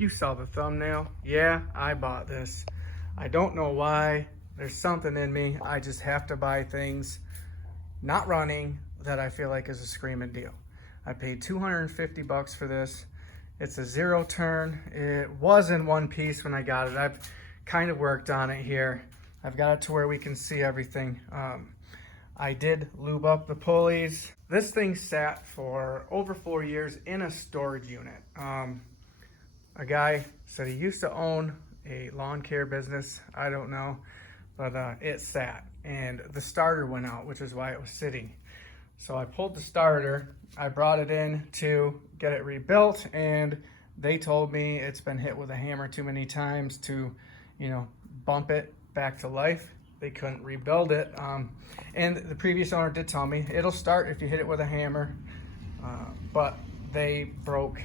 You saw the thumbnail. Yeah, I bought this. I don't know why. There's something in me. I just have to buy things not running that I feel like is a screaming deal. I paid 250 bucks for this. It's a zero turn. It was in one piece when I got it. I've kind of worked on it here. I've got it to where we can see everything. I did lube up the pulleys. This thing sat for over 4 years in a storage unit. A guy said he used to own a lawn care business. I don't know, but it sat and the starter went out, which is why it was sitting. So I pulled the starter, I brought it in to get it rebuilt, and they told me it's been hit with a hammer too many times to, bump it back to life. They couldn't rebuild it. And the previous owner did tell me it'll start if you hit it with a hammer, but they broke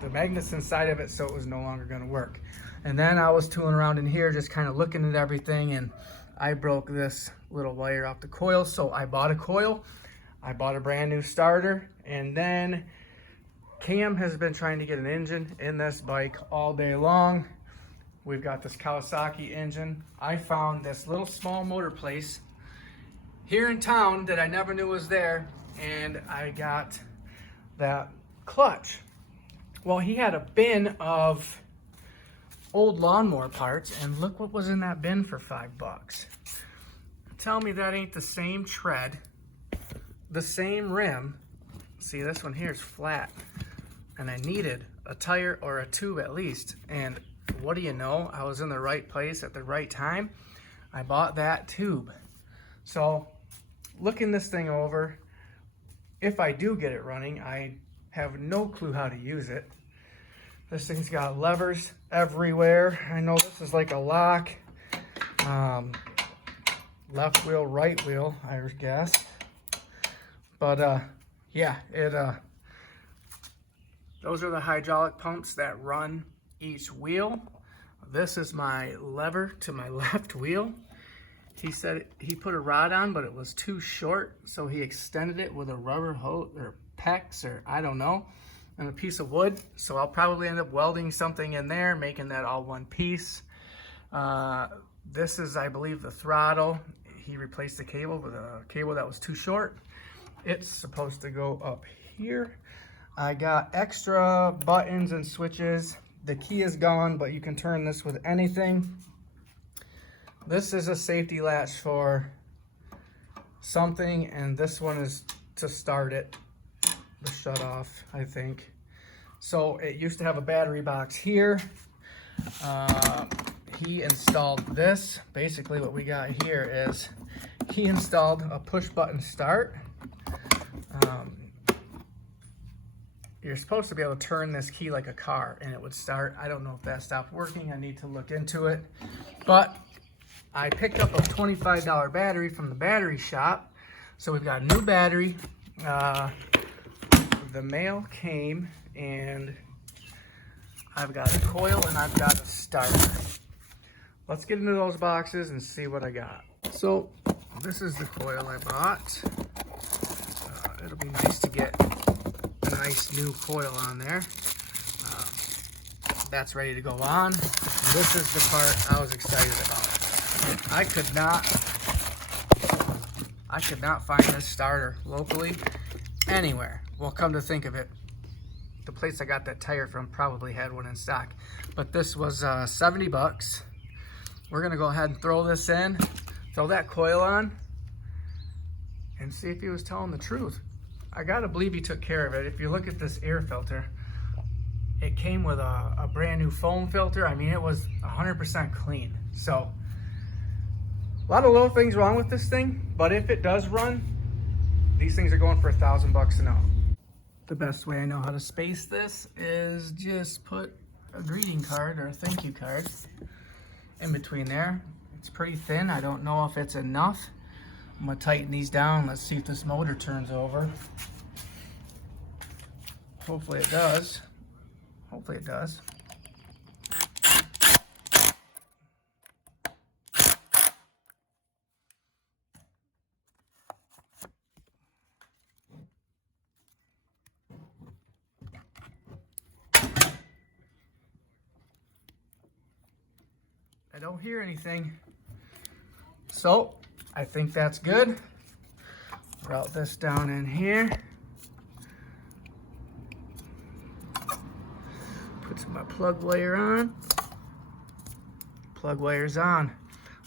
the magnets inside of it, so it was no longer going to work. And then I was tooling around in here just kind of looking at everything, and I broke this little wire off the coil. So I bought a coil, I bought a brand new starter, and then Cam has been trying to get an engine in this bike all day long. We've got this Kawasaki engine. I found this little small motor place here in town that I never knew was there, and I got that clutch. Well, he had a bin of old lawnmower parts, and look what was in that bin for $5. Tell me that ain't the same tread, the same rim. See, this one here is flat, and I needed a tire or a tube at least. And what do you know? I was in the right place at the right time. I bought that tube. So looking this thing over, if I do get it running, I have no clue how to use it. This thing's got levers everywhere. I know this is like a lock. Left wheel, right wheel, I guess. But yeah, those are the hydraulic pumps that run each wheel. This is my lever to my left wheel. He said he put a rod on, but it was too short, so he extended it with a rubber hose or PEX, or I don't know, and a piece of wood. So I'll probably end up welding something in there, making that all one piece. This is, I believe, the throttle. He replaced the cable with a cable that was too short. It's supposed to go up here. I got extra buttons and switches. The key is gone, but you can turn this with anything. This is a safety latch for something, and this one is to start it, the shut off, I think. So it used to have a battery box here. He installed this. Basically what we got here is he installed a push button start. You're supposed to be able to turn this key like a car and it would start. I don't know if that stopped working. I need to look into it. But I picked up a $25 battery from the battery shop. So we've got a new battery. The mail came, and I've got a coil and I've got a starter. Let's get into those boxes and see what I got. So this is the coil I bought. It'll be nice to get a nice new coil on there. That's ready to go on. This is the part I was excited about. I could not find this starter locally anywhere. Well, come to think of it, the place I got that tire from probably had one in stock. But this was 70 bucks. We're gonna go ahead and throw this in, throw that coil on, and see if he was telling the truth. I gotta believe he took care of it. If you look at this air filter, it came with a brand new foam filter. I mean, it was 100% clean. So a lot of little things wrong with this thing, but if it does run, these things are going for $1,000 to know. The best way I know how to space this is just put a greeting card or a thank you card in between there. It's pretty thin. I don't know if it's enough. I'm gonna tighten these down. Let's see if this motor turns over. Hopefully it does. Hopefully it does. I don't hear anything. So I think that's good. Route this down in here. Put my plug wire on. Plug wire's on.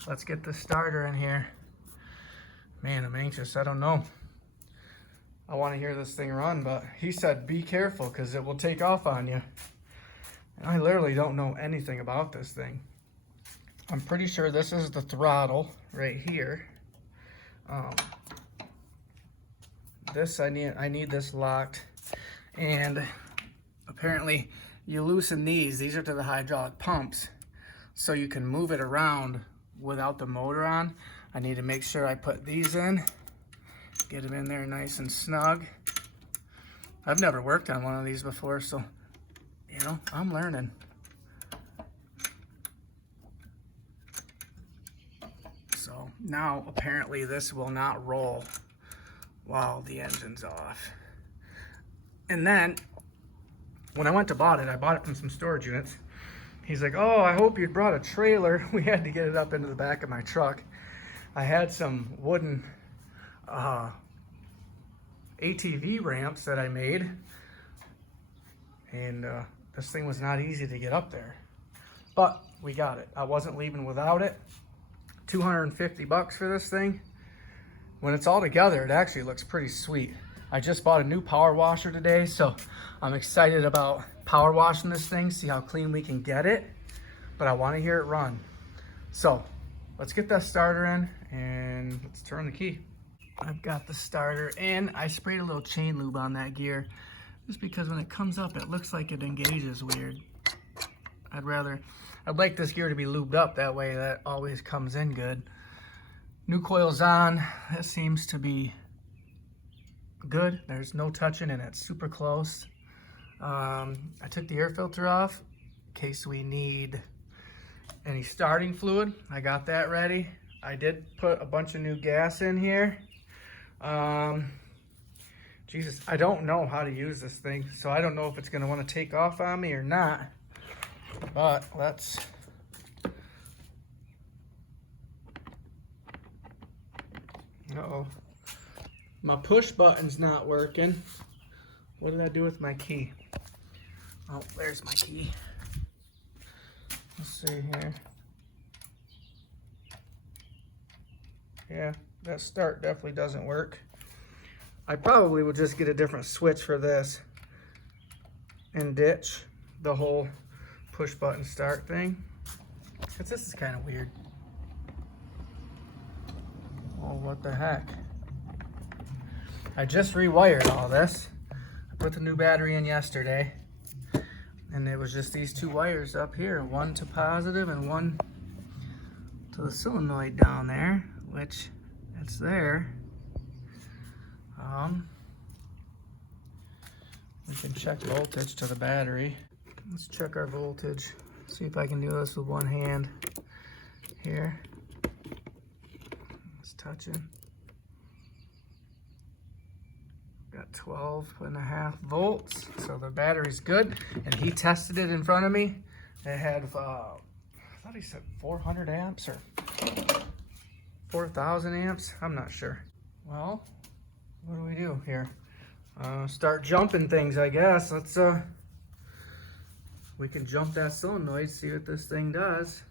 Let's get the starter in here. Man, I'm anxious. I don't know. I want to hear this thing run, but he said be careful because it will take off on you. And I literally don't know anything about this thing. I'm pretty sure this is the throttle right here. This I need this locked, and apparently you loosen these. These are to the hydraulic pumps, so you can move it around without the motor on. I need to make sure I put these in, get them in there nice and snug. I've never worked on one of these before, so you know, I'm learning. So now apparently this will not roll while the engine's off. And then when I went to buy it, I bought it from some storage units. He's like, oh, I hope you brought a trailer. We had to get it up into the back of my truck. I had some wooden ATV ramps that I made, and this thing was not easy to get up there, but we got it. I wasn't leaving without it. $250 for this thing. When it's all together, it actually looks pretty sweet. I just bought a new power washer today, so I'm excited about power washing this thing, see how clean we can get it, but I want to hear it run. So let's get that starter in and let's turn the key. I've got the starter in. I sprayed a little chain lube on that gear just because when it comes up, it looks like it engages weird. I'd like this gear to be lubed up, that way that always comes in good. New coil's on. That seems to be good. There's no touching and it's super close. I took the air filter off in case we need any starting fluid. I got that ready. I did put a bunch of new gas in here. Jesus, I don't know how to use this thing, so I don't know if it's going to want to take off on me or not. But let's... Uh-oh. My push button's not working. What did I do with my key? Oh, there's my key. Let's see here. Yeah, that start definitely doesn't work. I probably will just get a different switch for this and ditch the whole push button start thing, because this is kind of weird. Oh, what the heck. I just rewired all this. I put the new battery in yesterday, and it was just these two wires up here, one to positive and one to the solenoid down there, which it's there. We can check voltage to the battery. Let's check our voltage. See if I can do this with one hand here. It's touching. Got 12.5 volts, so the battery's good. And he tested it in front of me. It had, I thought he said 400 amps or 4,000 amps. I'm not sure. Well, what do we do here? Start jumping things, I guess. Let's, we can jump that solenoid, see what this thing does.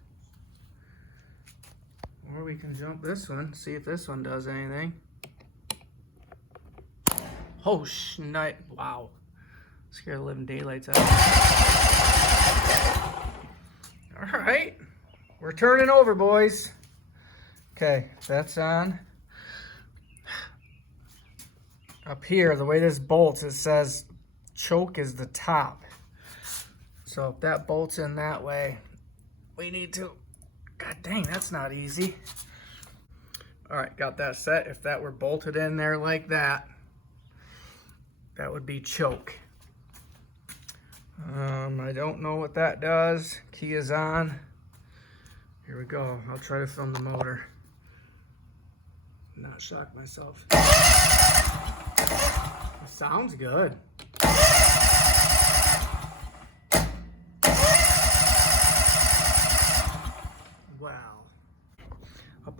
Or we can jump this one, see if this one does anything. Oh, shnipe. Wow. Scared the living daylights out of me. All right. We're turning over, boys. Okay, that's on. Up here, the way this bolts, it says choke is the top. So if that bolts in that way, we need to, god dang, that's not easy. All right, got that set. If that were bolted in there like that, that would be choke. I don't know what that does. Key is on. Here we go. I'll try to film the motor. Not shock myself. It sounds good.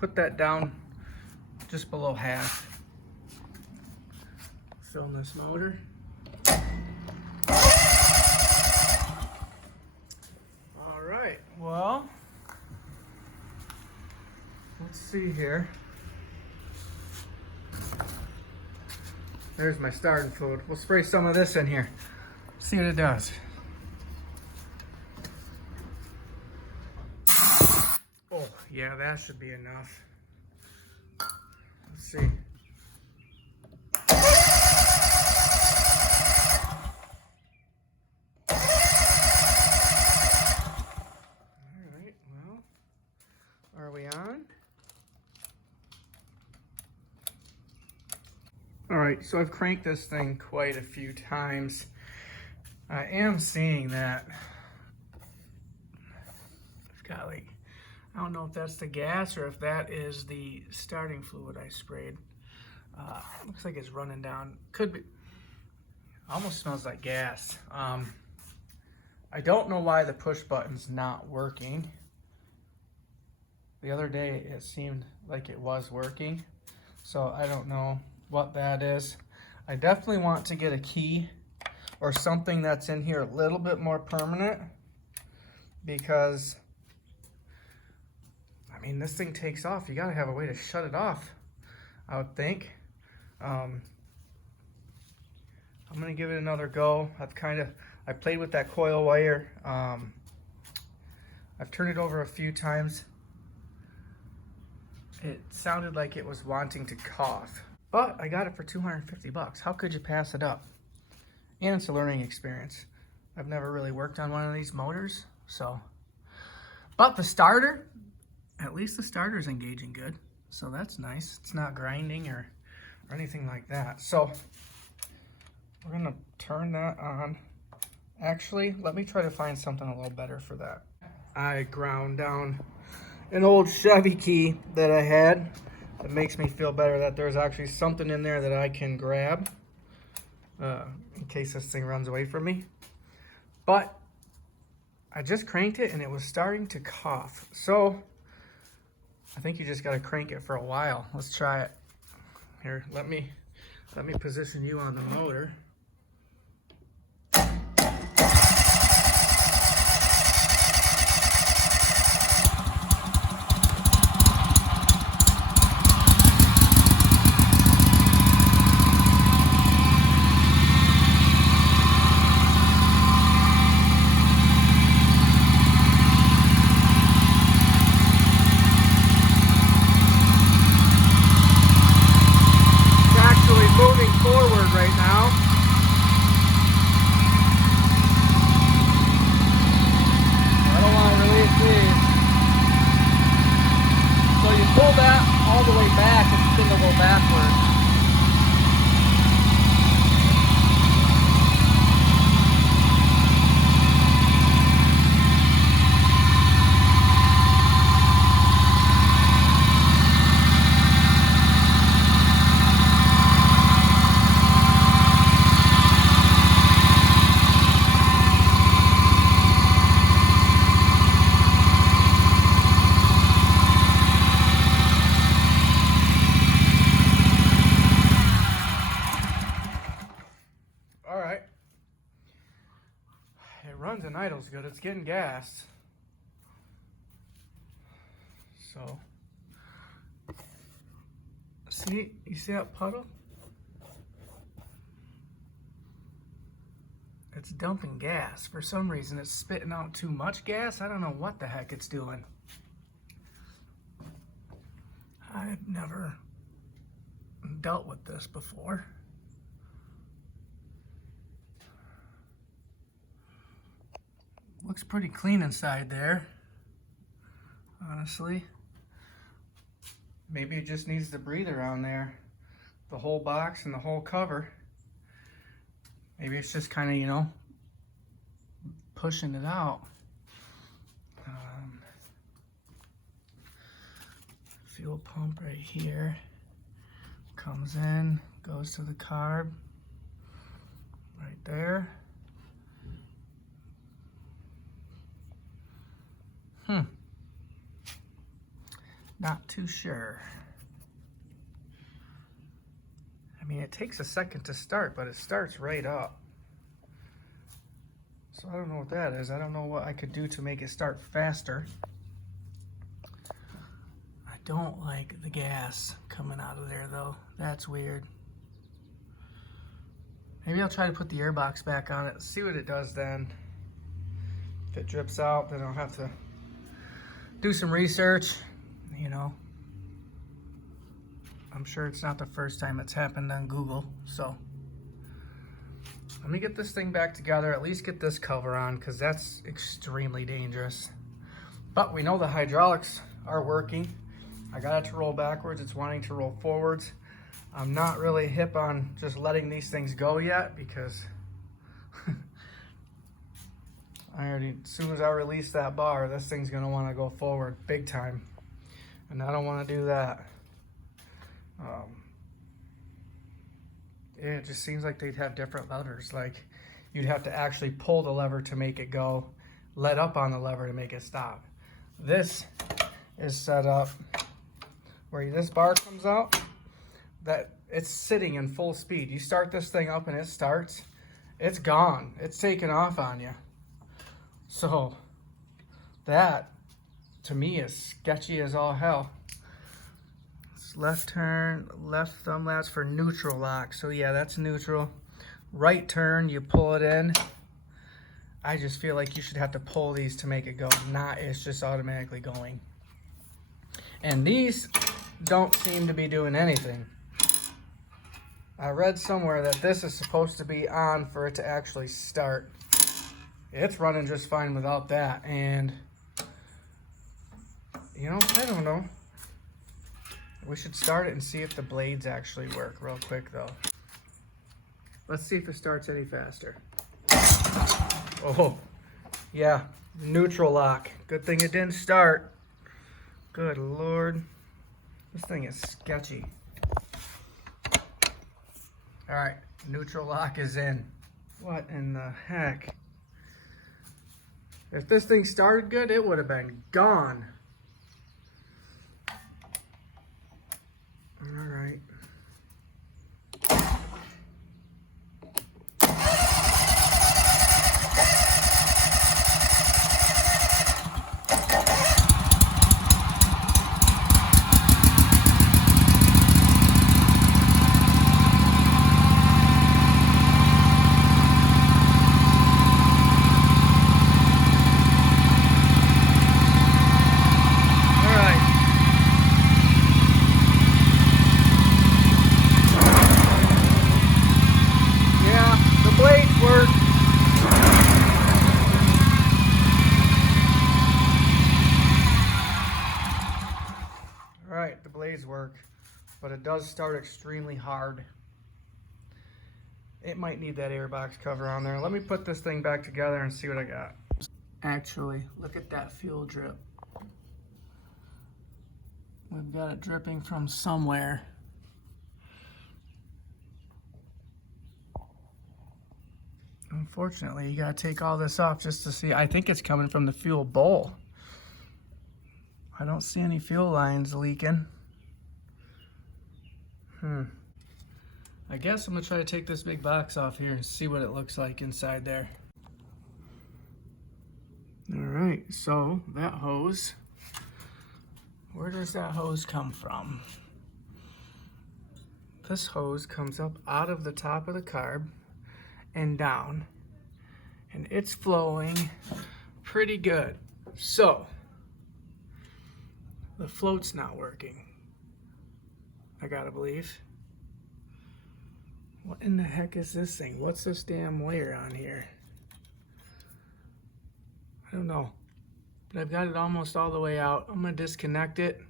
put that down just below half. Fill in this motor. All right, well, let's see here. There's my starting fluid. We'll spray some of this in here. See what it does. Oh, yeah, that should be enough. Let's see. Alright, well, are we on? Alright, so I've cranked this thing quite a few times. I am seeing that I've got like, I don't know if that's the gas or if that is the starting fluid I sprayed. Looks like it's running down. Could be. Almost smells like gas. I don't know why the push button's not working. The other day it seemed like it was working. So I don't know what that is. I definitely want to get a key or something that's in here a little bit more permanent, because I mean, this thing takes off. You gotta have a way to shut it off, I would think. I'm gonna give it another go. I played with that coil wire. I've turned it over a few times. It sounded like it was wanting to cough, but I got it for 250 bucks. How could you pass it up? And it's a learning experience. I've never really worked on one of these motors, so. But the starter, at least the starter's engaging good, so that's nice. It's not grinding or anything like that. So we're gonna turn that on. Actually, let me try to find something a little better for that. I ground down an old Chevy key that I had. It makes me feel better that there's actually something in there that I can grab in case this thing runs away from me. But I just cranked it and it was starting to cough. So I think you just gotta crank it for a while. Let's try it. Here, let me position you on the motor. Pull that all the way back, it's going to go backwards. Runs and idles good. It's getting gas. So, see, you see that puddle? It's dumping gas. For some reason, it's spitting out too much gas. I don't know what the heck it's doing. I've never dealt with this before. Looks pretty clean inside there, honestly. Maybe it just needs the breather on there, the whole box and the whole cover. Maybe it's just kind of, you know, pushing it out. Fuel pump right here. Comes in, goes to the carb, right there. Not too sure. I mean, it takes a second to start, but it starts right up. So I don't know what that is. I don't know what I could do to make it start faster. I don't like the gas coming out of there though. That's weird. Maybe I'll try to put the airbox back on it, see what it does then. If it drips out, then I'll have to do some research, you know. I'm sure it's not the first time it's happened on Google, so. Let me get this thing back together, at least get this cover on, because that's extremely dangerous. But we know the hydraulics are working. I got it to roll backwards, it's wanting to roll forwards. I'm not really hip on just letting these things go yet, because as soon as I release that bar, this thing's gonna wanna go forward big time. And I don't wanna do that. Yeah, it just seems like they'd have different levers. Like you'd have to actually pull the lever to make it go, let up on the lever to make it stop. This is set up where this bar comes out, that it's sitting in full speed. You start this thing up and it starts, it's gone. It's taken off on you. So that to me is sketchy as all hell. Left turn, left thumb latch for neutral lock. So yeah, that's neutral. Right turn, you pull it in. I just feel like you should have to pull these to make it go. Not it's just automatically going. And these don't seem to be doing anything. I read somewhere that this is supposed to be on for it to actually start. It's running just fine without that. And you know, I don't know. We should start it and see if the blades actually work real quick though. Let's see if it starts any faster. Oh, yeah, neutral lock. Good thing it didn't start. Good Lord. This thing is sketchy. All right, neutral lock is in. What in the heck? If this thing started good, it would have been gone. All right. The blades work, but it does start extremely hard. It might need that airbox cover on there. Let me put this thing back together and see what I got. Actually, look at that fuel drip. We've got it dripping from somewhere. Unfortunately, you gotta take all this off just to see. I think it's coming from the fuel bowl. I don't see any fuel lines leaking. I guess I'm gonna try to take this big box off here and see what it looks like inside there. All right, so that hose, where does that hose come from? This hose comes up out of the top of the carb and down, and it's flowing pretty good. So the float's not working, I gotta believe. What in the heck is this thing? What's this damn wire on here? I don't know, but I've got it almost all the way out. I'm gonna disconnect it,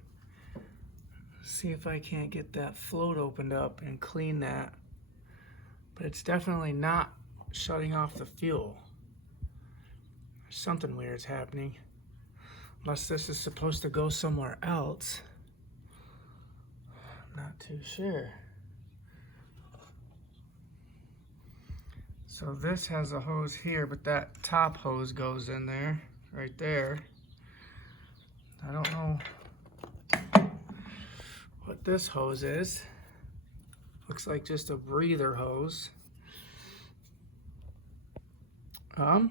see if I can't get that float opened up and clean that. But it's definitely not shutting off the fuel. Something weird's happening. Unless this is supposed to go somewhere else. I'm not too sure. So this has a hose here, but that top hose goes in there, right there. I don't know what this hose is. Looks like just a breather hose. I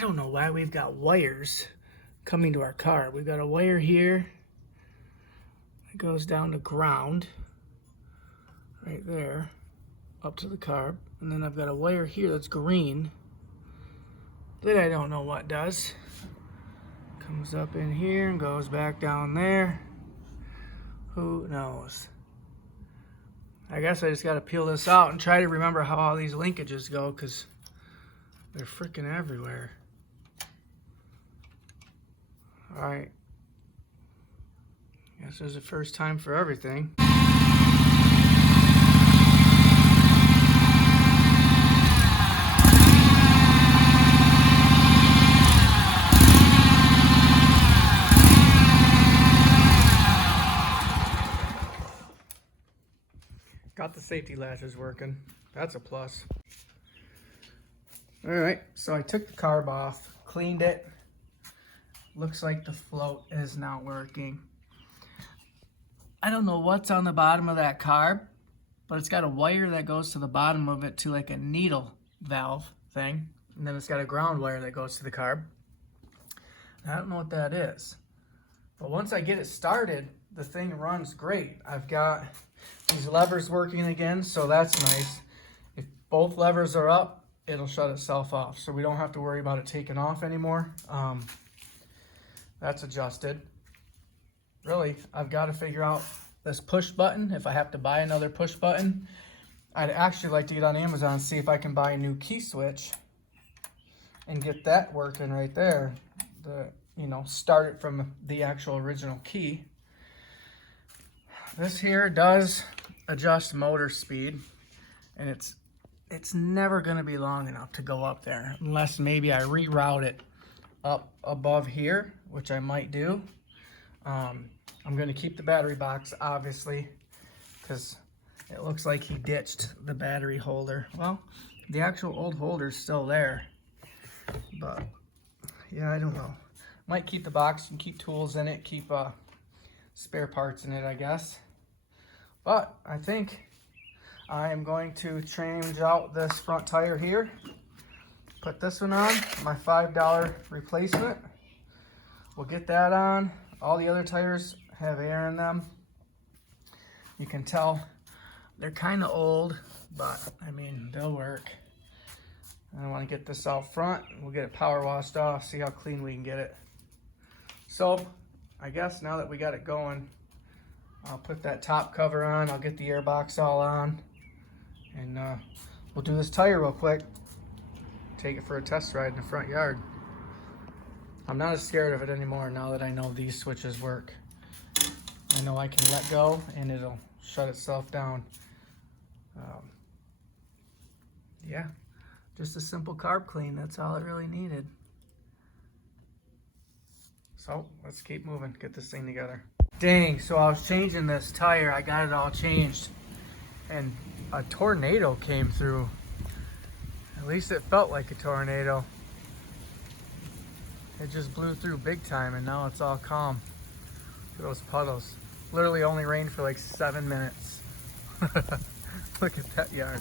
don't know why we've got wires coming to our car. We've got a wire here. It goes down to ground. Right there. Up to the carb. And then I've got a wire here that's green. That I don't know what does. Comes up in here and goes back down there. Who knows? I guess I just got to peel this out and try to remember how all these linkages go, because they're freaking everywhere. Alright. Guess there's a first time for everything. Got the safety latches working. That's a plus. Alright, so I took the carb off, cleaned it. Looks like the float is not working. I don't know what's on the bottom of that carb, but it's got a wire that goes to the bottom of it to like a needle valve thing. And then it's got a ground wire that goes to the carb. I don't know what that is. But once I get it started, the thing runs great. I've got these levers working again, so that's nice. If both levers are up, it'll shut itself off, so we don't have to worry about it taking off anymore. That's adjusted. Really, I've got to figure out this push button. If I have to buy another push button, I'd actually like to get on Amazon and see if I can buy a new key switch and get that working right there. Start it from the actual original key. This here does adjust motor speed, and it's never going to be long enough to go up there unless maybe I reroute it up above here, which I might do. I'm going to keep the battery box, obviously, because it looks like he ditched the battery holder. Well, the actual old holder's still there, but yeah, I don't know. Might keep the box and keep tools in it, keep spare parts in it, I guess. But I think I am going to change out this front tire here. Put this one on, my $5 replacement. We'll get that on. All the other tires have air in them. You can tell they're kind of old, but I mean, they'll work. I want to get this out front. We'll get it power washed off, see how clean we can get it. So I guess now that we got it going, I'll put that top cover on. I'll get the air box all on, and we'll do this tire real quick. Take it for a test ride in the front yard. I'm not as scared of it anymore now that I know these switches work. I know I can let go and it'll shut itself down. Yeah, just a simple carb clean. That's all it really needed. So let's keep moving, get this thing together. Dang, so I was changing this tire. I got it all changed and a tornado came through. At least it felt like a tornado. It just blew through big time and now it's all calm. Look at those puddles. Literally only rained for like 7 minutes. Look at that yard.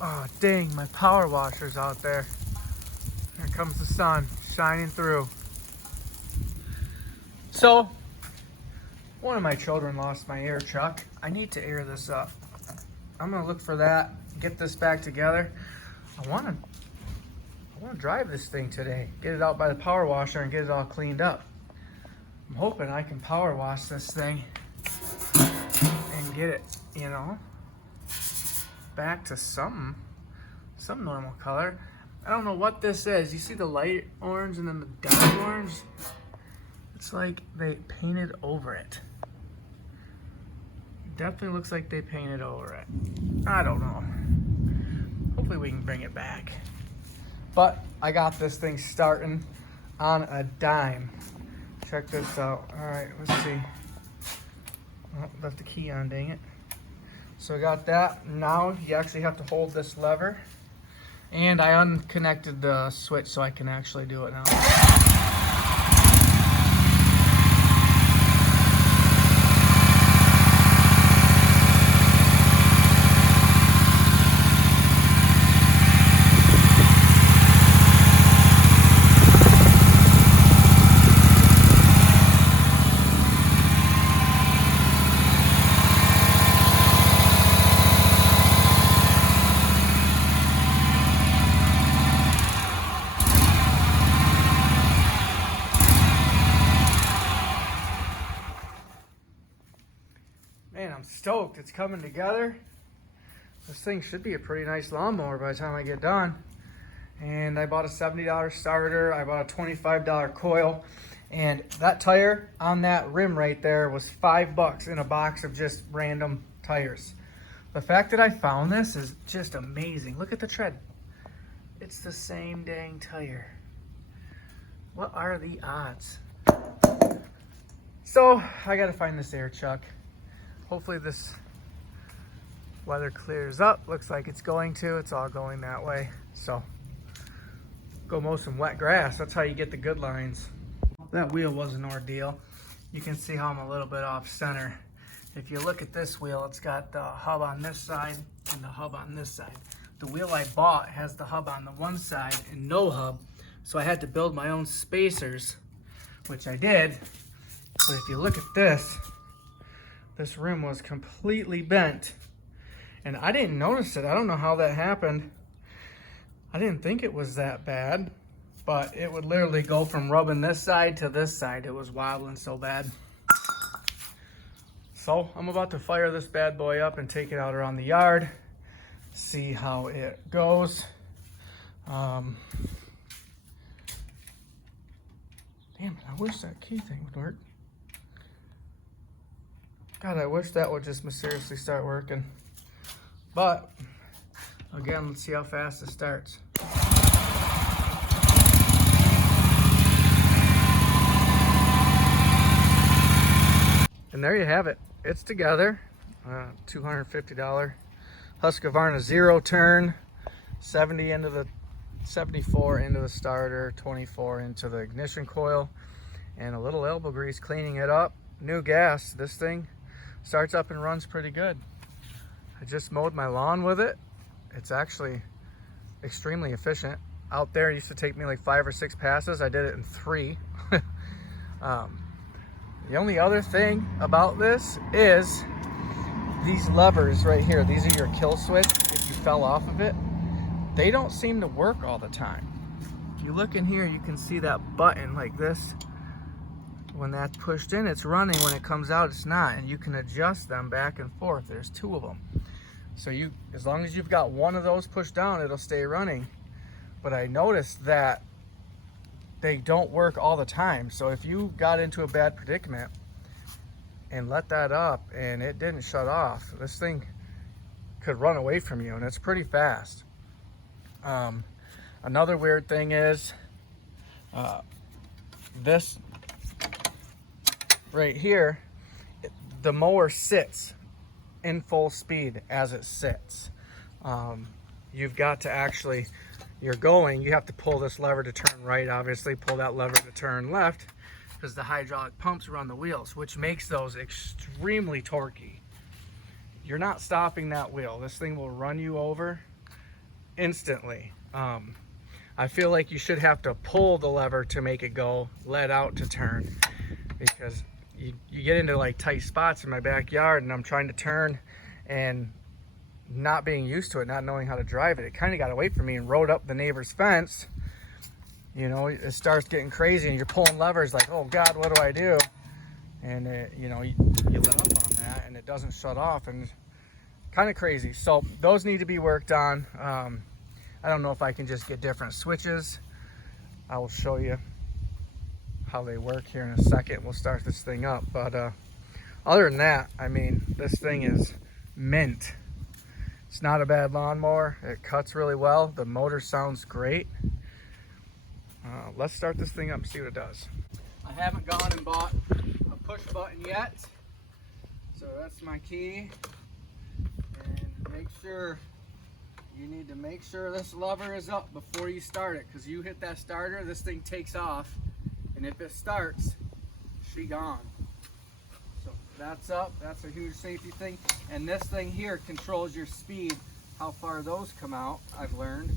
Oh dang, my power washer's out there. Here comes the sun shining through. So, one of my children lost my air chuck. I need to air this up. I'm gonna look for that, get this back together. I wanna drive this thing today. Get it out by the power washer and get it all cleaned up. I'm hoping I can power wash this thing and get it, back to some normal color. I don't know what this is. You see the light orange and then the dark orange? It's like they painted over it. Definitely looks like they painted over it. I don't know. Hopefully we can bring it back. But I got this thing starting on a dime. Check this out. All right, let's see. Oh, left the key on, dang it. So I got that. Now you actually have to hold this lever. And I unconnected the switch so I can actually do it now. stoked. It's coming together. This thing should be a pretty nice lawnmower by the time I get done. And I bought a $70 starter. I bought a $25 coil. And that tire on that rim right there was $5 in a box of just random tires. The fact that I found this is just amazing. Look at the tread. It's the same dang tire. What are the odds? So I gotta find this air chuck. Hopefully this weather clears up. Looks like it's going to. It's all going that way. So go mow some wet grass. That's how you get the good lines. That wheel was an ordeal. You can see how I'm a little bit off center. If you look at this wheel, it's got the hub on this side and the hub on this side. The wheel I bought has the hub on the one side and no hub, so I had to build my own spacers, which I did. But if you look at this rim was completely bent, and I didn't notice it. I don't know how that happened. I didn't think it was that bad, but it would literally go from rubbing this side to this side. It was wobbling so bad. So I'm about to fire this bad boy up and take it out around the yard, see how it goes. Damn it, I wish that key thing would work. God, I wish that would just mysteriously start working. But again, let's see how fast it starts. And there you have it. It's together. $250 Husqvarna 0 turn, 70 into the 74 into the starter, 24 into the ignition coil, and a little elbow grease cleaning it up. New gas. This thing starts up and runs pretty good. I just mowed my lawn with it. It's actually extremely efficient. Out there, it used to take me like 5 or 6 passes. I did it in 3. The only other thing about this is these levers right here. These are your kill switch. If you fell off of it, they don't seem to work all the time. If you look in here, you can see that button like this. When that's pushed in, it's running. When it comes out, it's not. And you can adjust them back and forth. There's 2 of them. So as long as you've got one of those pushed down, it'll stay running. But I noticed that they don't work all the time. So if you got into a bad predicament and let that up and it didn't shut off, this thing could run away from you, and it's pretty fast. Another weird thing is this right here, the mower sits in full speed as it sits. You've got to actually, you have to pull this lever to turn right, obviously, pull that lever to turn left, because the hydraulic pumps run the wheels, which makes those extremely torquey. You're not stopping that wheel. This thing will run you over instantly. I feel like you should have to pull the lever to make it go, let out to turn, because you get into like tight spots in my backyard and I'm trying to turn and not being used to it, not knowing how to drive it. It kind of got away from me and rode up the neighbor's fence. You know, it starts getting crazy and you're pulling levers like, oh God, what do I do? And you let up on that and it doesn't shut off, and kind of crazy. So those need to be worked on. I don't know if I can just get different switches. I will show you how they work here in a second. We'll start this thing up, but other than that, I mean, this thing is mint. It's not a bad lawnmower. It cuts really well. The motor sounds great. Let's start this thing up and see what it does. I haven't gone and bought a push button yet, so that's my key. And make sure, you need to make sure this lever is up before you start it, because you hit that starter, this thing takes off, and if it starts, she gone. So that's up. That's a huge safety thing. And this thing here controls your speed, how far those come out, I've learned.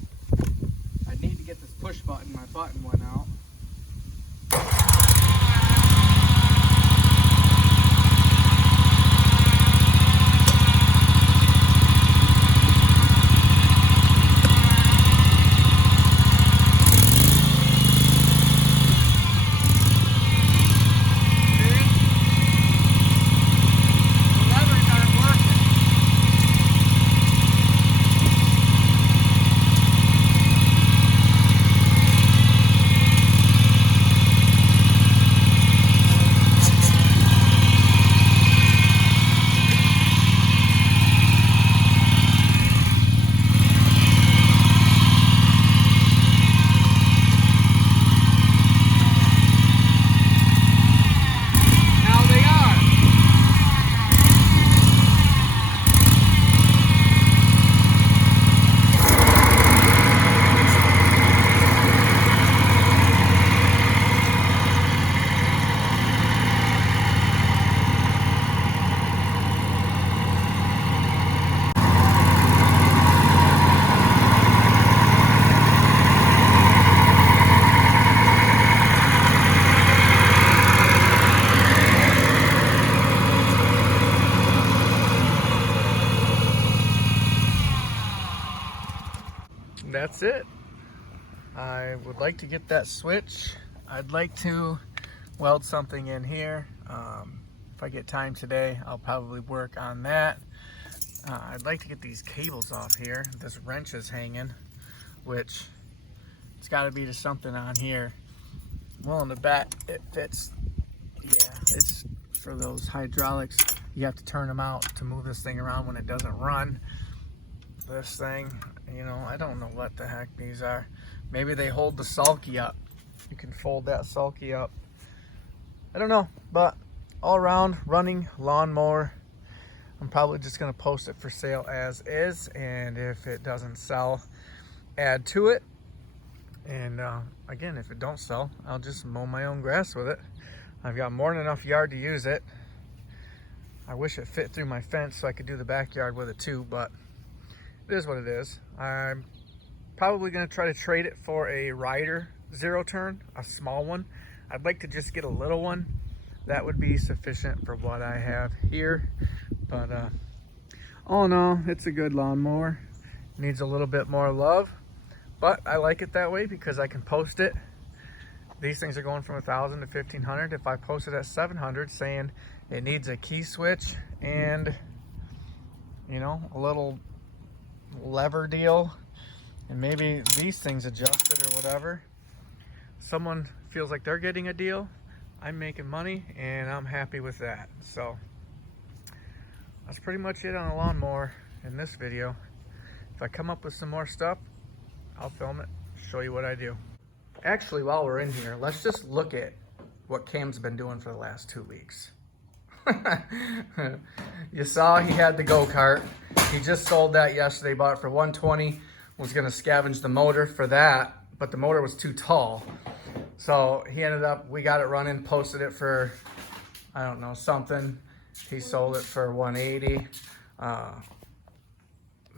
I need to get this push button. My button went out. The levers aren't working. that's it. I would like to get that switch. I'd like to weld something in here. If I get time today, I'll probably work on that. I'd like to get these cables off here. This wrench is hanging, which it's got to be to something on here. Well, in the back, it fits. Yeah, it's for those hydraulics. You have to turn them out to move this thing around when it doesn't run. This thing, you know, I don't know what the heck these are. Maybe they hold the sulky up. You can fold that sulky up. I don't know, but all around running lawnmower. I'm probably just gonna post it for sale as is, and if it doesn't sell, add to it. And again, if it don't sell, I'll just mow my own grass with it. I've got more than enough yard to use it. I wish it fit through my fence so I could do the backyard with it too, but it is what it is. I'm probably gonna try to trade it for a rider zero turn, a small one. I'd like to just get a little one. That would be sufficient for what I have here. But all in all, it's a good lawnmower. Needs a little bit more love, but I like it that way because I can post it. These things are going from 1,000 to 1,500. If I post it at 700 saying it needs a key switch and, you know, a little lever deal, and maybe these things adjusted or whatever, someone feels like they're getting a deal, I'm making money and I'm happy with that. So that's pretty much it on a lawnmower in this video. If I come up with some more stuff, I'll film it, show you what I do. Actually, while we're in here, let's just look at what Cam's been doing for the last 2 weeks. You saw he had the go-kart. He just sold that yesterday, bought it for $120, was gonna scavenge the motor for that, but the motor was too tall. So he ended up, we got it running, posted it for, I don't know, something. He sold it for $180.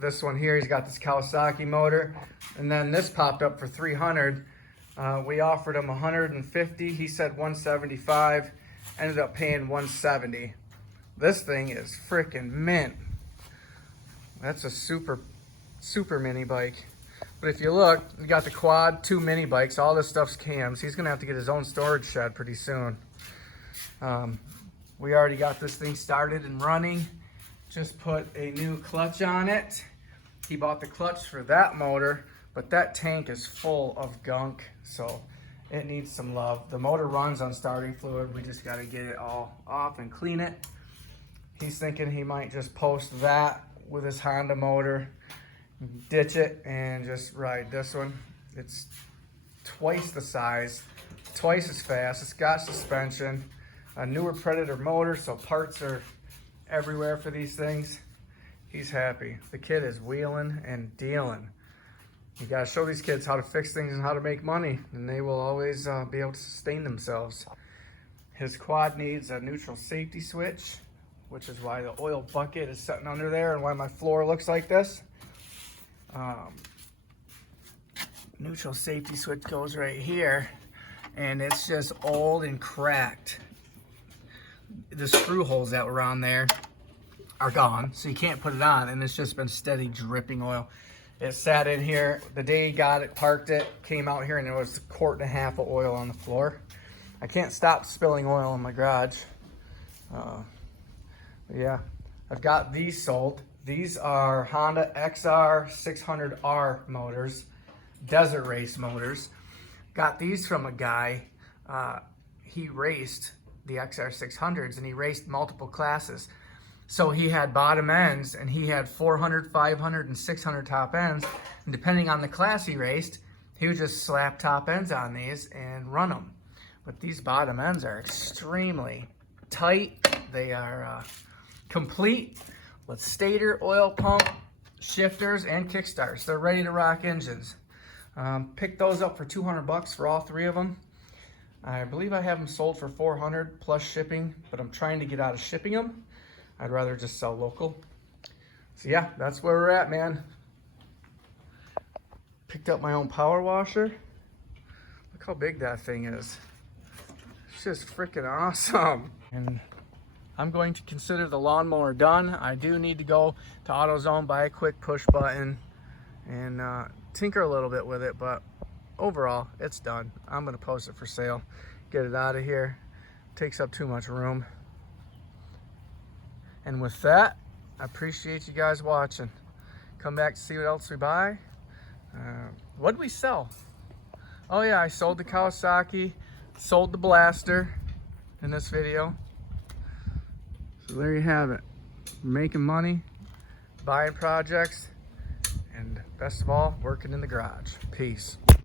This one here, he's got this Kawasaki motor. And then this popped up for $300. We offered him $150. He said $175. Ended up paying $170. This thing is freaking mint. That's a super mini bike. But if you look, you got the quad, 2 mini bikes. All this stuff's Cam's. He's gonna have to get his own storage shed pretty soon. We already got this thing started and running. Just put a new clutch on it. He bought the clutch for that motor, but that tank is full of gunk, so it needs some love. The motor runs on starting fluid. We just gotta get it all off and clean it. He's thinking he might just post that with his Honda motor, ditch it, and just ride this one. It's twice the size, twice as fast. It's got suspension, a newer Predator motor, so parts are everywhere for these things. He's happy. The kid is wheeling and dealing. You gotta show these kids how to fix things and how to make money, and they will always be able to sustain themselves. His quad needs a neutral safety switch, which is why the oil bucket is sitting under there and why my floor looks like this. Neutral safety switch goes right here, and it's just old and cracked. The screw holes that were on there are gone, so you can't put it on, and it's just been steady dripping oil. It sat in here the day he got it, parked it, came out here, and there was 1.5 quarts of oil on the floor. I can't stop spilling oil in my garage. Yeah, I've got these sold. These are Honda XR 600R motors, desert race motors. Got these from a guy. He raced the XR 600s and he raced multiple classes. So he had bottom ends and he had 400, 500, and 600 top ends. And depending on the class he raced, he would just slap top ends on these and run them. But these bottom ends are extremely tight. They are complete with stator, oil pump, shifters, and kickstarts. They're ready to rock engines. Picked those up for $200 for all 3 of them. I believe I have them sold for $400 plus shipping, but I'm trying to get out of shipping them. I'd rather just sell local. So yeah, that's where we're at, man. Picked up my own power washer. Look how big that thing is. It's just freaking awesome. And I'm going to consider the lawnmower done. I do need to go to AutoZone, buy a quick push button, and tinker a little bit with it, but overall, it's done. I'm gonna post it for sale, get it out of here. Takes up too much room. And with that, I appreciate you guys watching. Come back to see what else we buy. What'd we sell? Oh yeah, I sold the Kawasaki, sold the blaster in this video. So there you have it. Making money, buying projects, and best of all, working in the garage. Peace.